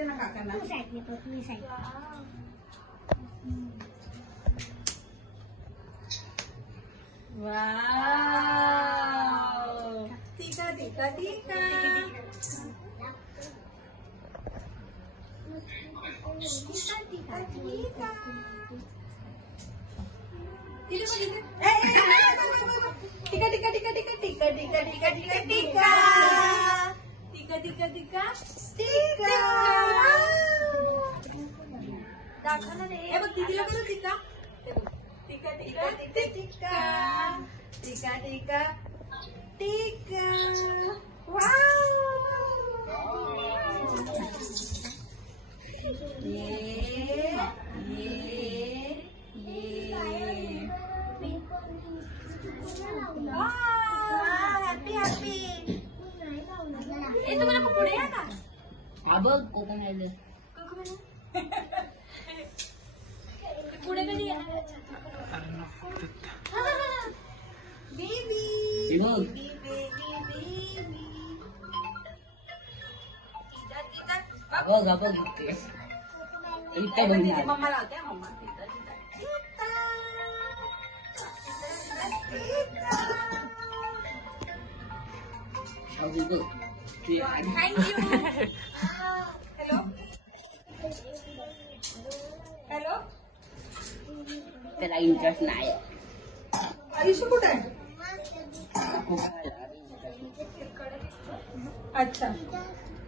पकड़ते ना काकांना. वाव. टीका टीका टीका. टीका टीका टीका टीका टीका टीका टीका टीका टीका टीका टीका टीका टीका. दाखव ना रे. हे बघ दीदीला करू टीका. हे बघ टीका टीका टीका टीका टीका टीका टीका. वाव. Happy happy. तुम्हाला पुढे या का. पुढे कधी येणार. Baby baby baby. मम्मा लावते. मम्मा थँक्यू. Hello hello. त्याला इंटरेस्ट नाही. आयुष्य कुठे आहे. अच्छा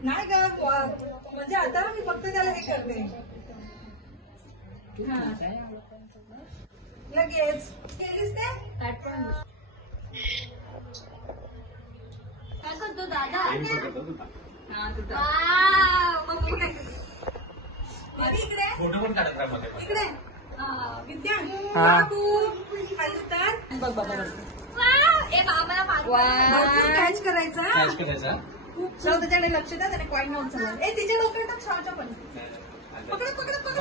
नाही का. म्हणजे आता मी फक्त त्याला हे करते. लगेच केलीस ते. काय करतो दादा. इकडे फोटो पण काढत राहा मध्ये. इकडे विद्या बाबू खाली तर बघ बाबा. कॅच करायचा. कॅच करायचा. चल त्याच्याकडे लक्ष द्या. त्याने कॉईन नव्हतं चाललं. ए तिच्या डोक्यात टाक. शाळेच्या पण पकड पकड पकड.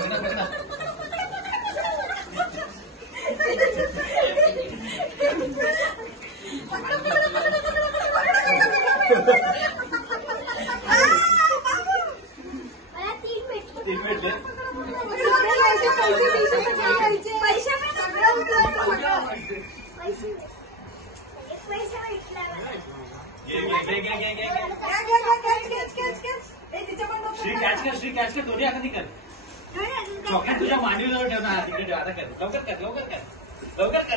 श्री कॅच कर. दोन्ही हाताने कर. चॉकलेट तुझ्या मांडीवर ठेव ना. तिकडे ठेव. आता कर. लवकर कर. लवकर कर. लवकर कर.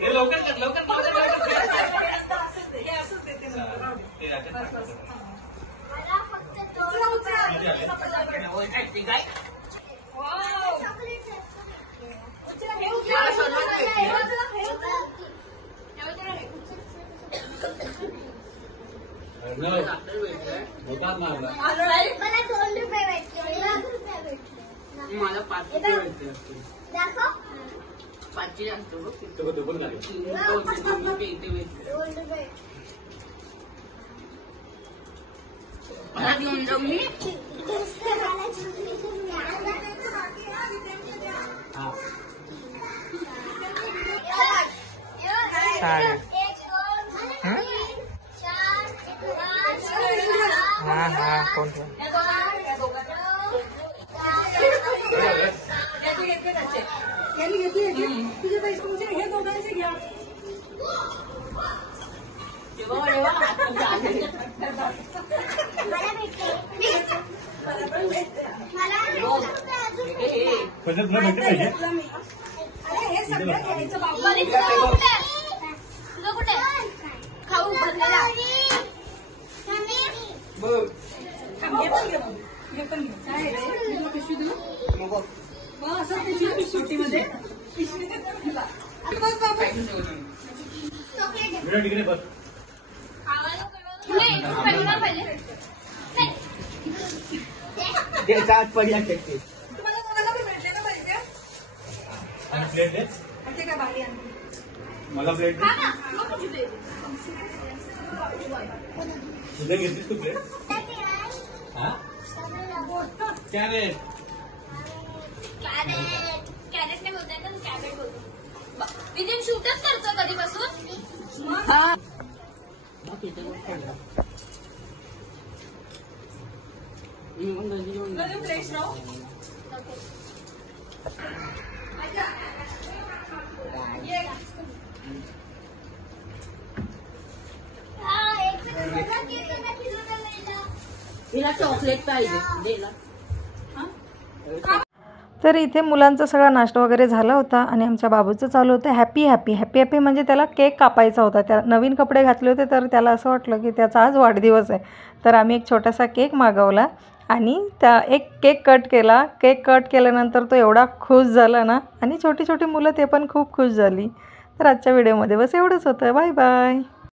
हे लवकर कर. लवकर मला 2 रुपये भेटले. मला 5 रुपये भेटले. 5 असतो. मला घेऊन जाऊ मी. कोण तुझे पैसे तुमचे हे दोघांचे घ्या. अरे हे सगळं घ्यायचं बाबा. कुठे खाऊ बनलेला. हे पण काय पिशवी देऊ. असं पिशवी सुट्टीमध्ये पिशवी तिकडे बस. त्याच्या आत पडल्या टक्के. तुम्हाला कोणाला पण भेटले ना पैसे. प्लेट दे. ते काय भारी आणते. मला प्लेट दे. तुझं घेतलीस तू प्लेट. हा कॅरेट. कॅरेट नाही बोलताय ना. कॅरेट बोलतो. विदिन शूटच करतो कधीपासून. तुझं फ्रेश राहू. ये. तिला चॉकलेट पाहिजे दे ना. तर इथे मुलांचा सगळा नाश्ता वगैरे झाला होता आणि आमच्या बाबूचं चालू होतं हॅपी हॅपी हॅपी हॅपी. म्हणजे त्याला केक कापायचा होता. त्या नवीन कपडे घातले होते तर त्याला असं वाटलं की त्याचा आज वाढदिवस आहे. तर आम्ही एक छोटासा केक मागवला आणि त्या एक केक कट केला. केक कट केल्यानंतर तो एवढा खुश झाला ना आणि छोटी छोटी मुलं ते पण खूप खुश झाली. तर आजच्या व्हिडिओमध्ये बस एवढंच होतं. Bye bye.